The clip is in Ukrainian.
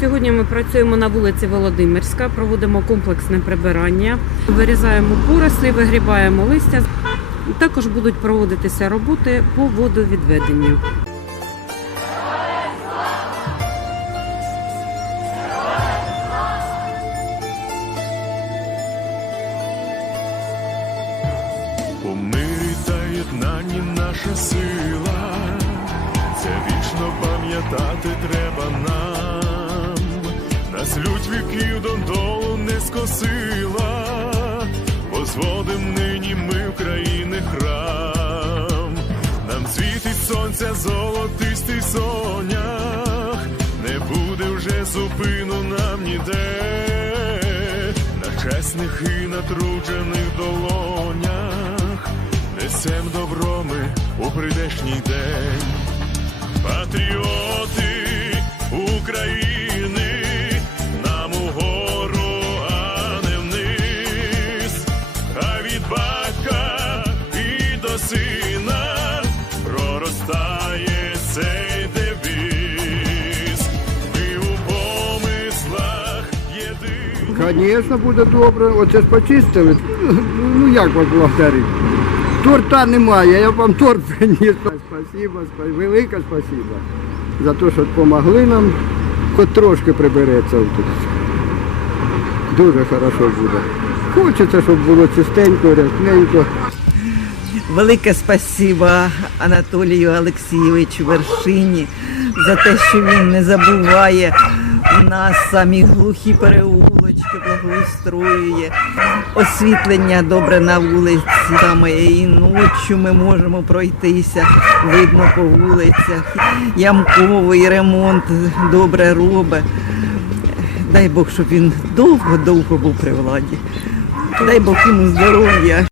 Сьогодні ми працюємо на вулиці Володимирська, проводимо комплексне прибирання, вирізаємо порослі, вигрібаємо листя. Також будуть проводитися роботи по водовідведенню. Єднанні наша сила, це вічно пам'ятати треба нам. Нас лють віків додолу не скосила, возводим нині ми в країни храм. Нам світить сонця золотистий сонях, не буде вже зупину нам ніде на чесних і натруджених долонях несем добро ми у прийдешній день. Патріоти сина проростає цей девіз. Ми у помислах єдині. Звісно, буде добре. Оце ж почистили. Ну як вас благодарити? Торта немає, я вам торт приніс. Спасибо, велике спасибо за те, що допомогли нам. Хоч трошки прибереться тут. Дуже хорошо буде. Хочеться, щоб було чистенько, рясненько. Велике спасіба Анатолію Олексійовичу Вершині за те, що він не забуває нас самі глухі переулочки, благоустроює, освітлення добре на вулиці. Саме і ночі ми можемо пройтися, видно по вулицях. Ямковий ремонт добре робить. Дай Бог, щоб він довго-довго був при владі. Дай Бог йому здоров'я.